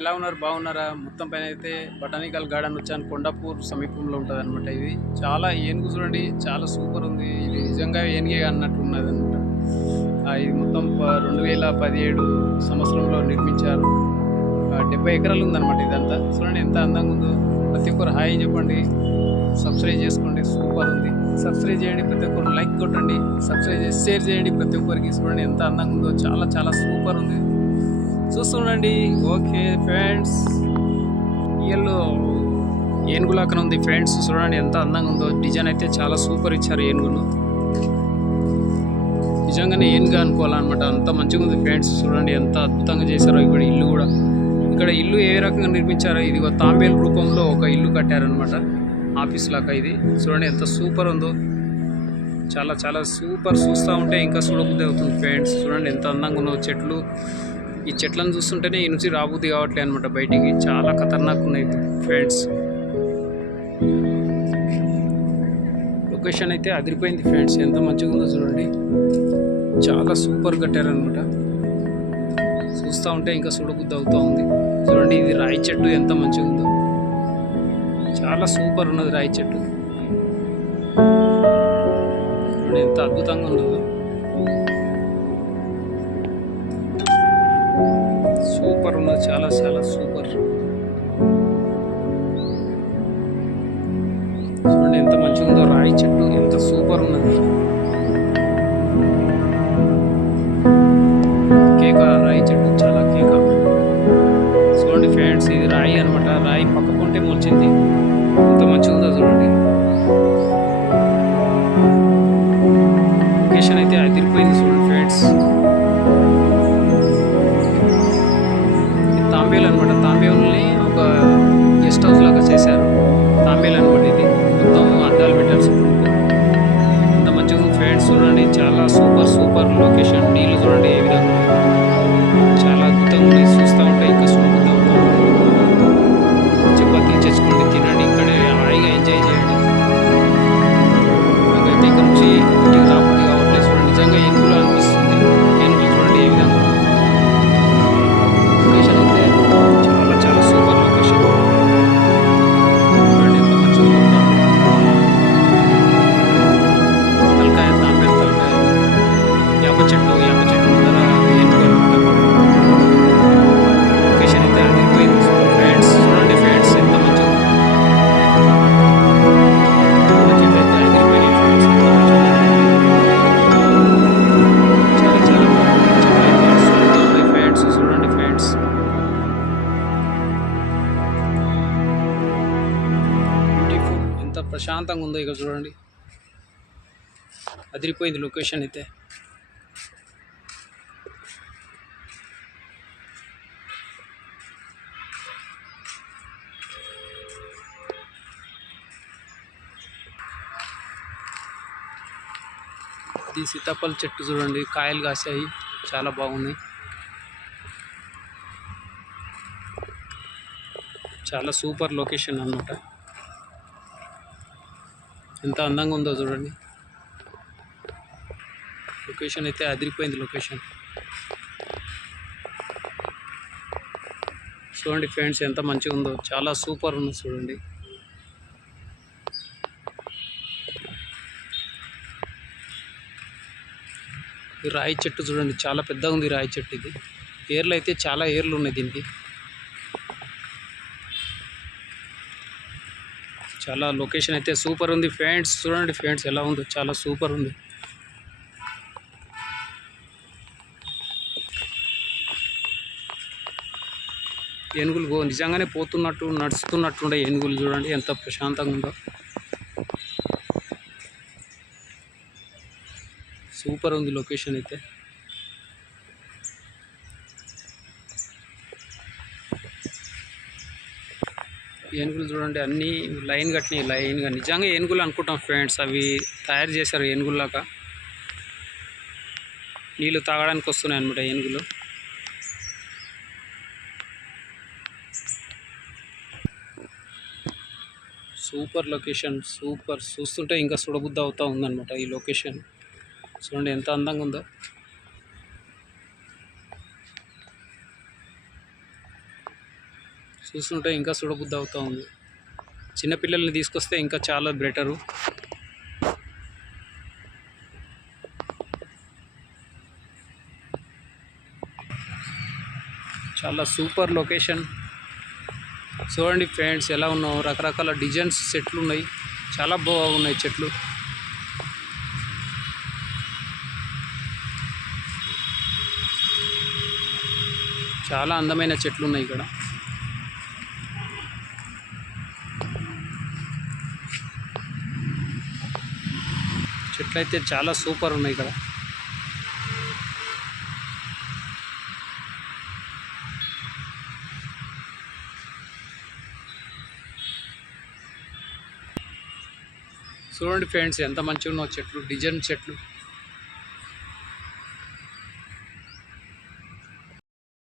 ఎలా ఉన్నారు? బాగున్నారా? మొత్తం పైన అయితే బొటానికల్ గార్డెన్ వచ్చాను. కొండాపూర్ సమీపంలో ఉంటదనమాట ఇది. చాలా ఏనుగు చూడండి చాలా సూపర్ ఉంది. ఇది నిజంగా ఏనుగే అన్నట్టు ఉన్నదనమాట. ఇది మొత్తం 2017 సంవత్సరంలో నిర్మించారు. 70 ఎకరాలు ఉందనమాట ఇదంతా. చూడండి ఎంత అందంగా ఉందో. ప్రతి ఒక్కరు హాయ్ చెప్పండి. సబ్స్క్రైబ్ చేసుకోండి. సూపర్ ఉంది. సబ్స్క్రైబ్ చేయండి, ప్రతి ఒక్కరు లైక్ కొట్టండి. సబ్స్క్రైబ్ చేసి షేర్ చేయండి ప్రతి ఒక్కరికి. చూడండి ఎంత అందంగా ఉందో. చాలా చాలా సూపర్ ఉంది. చూస్తుండండి. ఓకే ఫ్రెండ్స్, ఇయల్లో ఏనుగులాగా ఉంది ఫ్రెండ్స్. చూడండి ఎంత అందంగా ఉందో. డిజైన్ అయితే చాలా సూపర్ ఇచ్చారు ఏనుగును. నిజంగానే ఏనుగా అనుకోవాలన్నమాట, అంత మంచిగా ఉంది ఫ్రెండ్స్. చూడండి ఎంత అద్భుతంగా చేశారో. ఇక్కడ ఇల్లు కూడా, ఇక్కడ ఇల్లు ఏ రకంగా నిర్మించారో, ఇది ఒక తాంబేలు రూపంలో ఒక ఇల్లు కట్టారనమాట, ఆఫీస్ లాగా. ఇది చూడండి ఎంత సూపర్ ఉందో. చాలా చాలా సూపర్. చూస్తూ ఉంటే ఇంకా చూడబుద్ధి అవుతుంది ఫ్రెండ్స్. చూడండి ఎంత అందంగా ఉన్నో చెట్లు. ఈ చెట్లను చూస్తుంటేనే ఈ నుంచి రాబుద్ది కావట్లే అనమాట బయటికి. చాలా ఖతర్నాక్ ఉన్నాయి ఫ్రెండ్స్. లొకేషన్ అయితే అదిరిపోయింది ఫ్రెండ్స్. ఎంత మంచిగా ఉందో చూడండి. చాలా సూపర్ కట్టారనమాట. చూస్తూ ఉంటే ఇంకా చూడబుద్ధి అవుతూ ఉంది. చూడండి ఇది రాయి చెట్టు ఎంత మంచిగా ఉందో. చాలా సూపర్ ఉన్నది రాయి చెట్టు. చూడండి ఎంత అద్భుతంగా ఉన్నదో. సూపర్ ఉన్నది. చాలా చాలా సూపర్. చూడండి ఎంత మంచిగా ఉందో. రాయి చెట్టు ఎంత సూపర్ ఉన్నది. కేక రాయి చెట్టు, చాలా కేక. చూడండి ఫ్రెండ్స్ ఇది రాయి అనమాట. రాయి పక్కకుంటే మొలిచింది. ఎంత మంచిగా ఉందో చూడండి. లొకేషన్ అయితే అదిరిపోయింది చూడండి ఫ్రెండ్స్. తాంబేలు అనమాట. తాంబేలుని ఒక గెస్ట్ హౌస్ లాగా చేశారు. తాంబేలు అనమాట ఇది. మొత్తం అద్దాలు పెట్టారు చుట్టూ. ఎంత మంచిగా ఉంది ఫ్రెండ్స్. చూడండి చాలా సూపర్ సూపర్ లొకేషన్. నీళ్ళు చూడండి ఏ విధంగా చాలా అద్భుతంగా ఉన్నాయి. చూస్తూ ఉంటే ఇంకా చూడబుద్ధి అవుతూ ఉంది. చపాతీలు చేసుకోండి, తినండి, ఇక్కడే హాయిగా ఎంజాయ్ చేయండి. నాకైతే ఇక్కడ నుంచి ఇంటికి రాబుద్ది కావట్లేదు. చూడండి నిజంగా ఏనుగులు అనిపిస్తుంది. ఏనుగులు చూడండి ఏ విధంగా. లొకేషన్ అయితే చాలా చాలా సూపర్ లొకేషన్. చూడండి ఎంత మంచిగా ఉందో. తలకాయ, తాంబేలు తలకాయ, వేప చెట్టు ముందర ఏనుగు అనమాట. లొకేషన్ అయితే అదిరిపోయింది ఫ్రెండ్స్. చూడండి ఫ్రెండ్స్ ఎంత మంచిగా ఉందో. చెట్లు అయితే అదిరిపోయినాయి ఫ్రెండ్స్. ఎంత మంచిగా చాలా చాలా బాగుంది. చెట్లు అయితే సూపర్ ఉన్నాయి ఫ్రెండ్స్. చూడండి ఫ్రెండ్స్. బ్యూటిఫుల్. ఎంత ప్రశాంతంగా ఉందో ఇక్కడ చూడండి. అదిరిపోయింది లొకేషన్ అయితే. ఇది సీతాఫల చెట్టు చూడండి, కాయలు కాసాయి. చాలా బాగున్నాయి. చాలా సూపర్ లొకేషన్ అన్నమాట. ఎంత అందంగా ఉందో చూడండి. లొకేషన్ అయితే అదిరిపోయింది లొకేషన్. చూడండి ఫ్రెండ్స్ ఎంత మంచిగా ఉందో. చాలా సూపర్ ఉంది చూడండి. ఈ రాయి చెట్టు చూడండి చాలా పెద్దగా ఉంది. రాయి చెట్టు ఇది. ఏర్లు అయితే చాలా ఏర్లు ఉన్నాయి దీనికి. చాలా లొకేషన్ అయితే సూపర్ ఉంది ఫ్రెండ్స్. చూడండి ఫ్రెండ్స్ ఎలా ఉందో. చాలా సూపర్ ఉంది. ఏనుగులు నిజంగానే పోతున్నట్టు నడుస్తున్నట్టుండే ఏనుగులు చూడండి ఎంత ప్రశాంతంగా ఉందో. సూపర్ ఉంది లొకేషన్ అయితే. ఏనుగులు చూడండి అన్నీ లైన్ కట్టినాయి. లైన్గా నిజంగా ఏనుగులు అనుకుంటాం ఫ్రెండ్స్. అవి తయారు చేశారు ఏనుగుల్లాగా. నీళ్ళు తాగడానికి వస్తున్నాయి అన్నమాట ఏనుగులు. Super location. సూపర్. చూస్తుంటే ఇంకా చూడబుద్ధి అవుతూ ఉందన్నమాట ఈ లొకేషన్. చూడండి ఎంత అందంగా ఉందో. చూస్తుంటే ఇంకా చూడబుద్ధి అవుతా ఉంది. చిన్నపిల్లల్ని తీసుకొస్తే ఇంకా చాలా బెటరు. చాలా సూపర్ లొకేషన్. చూడండి ఫ్రెండ్స్ ఎలా ఉన్నావు, రకరకాల డిజైన్స్ చెట్లు ఉన్నాయి, చాలా బాగున్నాయి చెట్లు. చాలా అందమైన చెట్లు ఉన్నాయి ఇక్కడ. చెట్లు అయితే చాలా సూపర్ ఉన్నాయి ఇక్కడ. చూడండి ఫ్రెండ్స్ ఎంత మంచిగా ఉన్నాయో చెట్లు, డిజైన్ చెట్లు.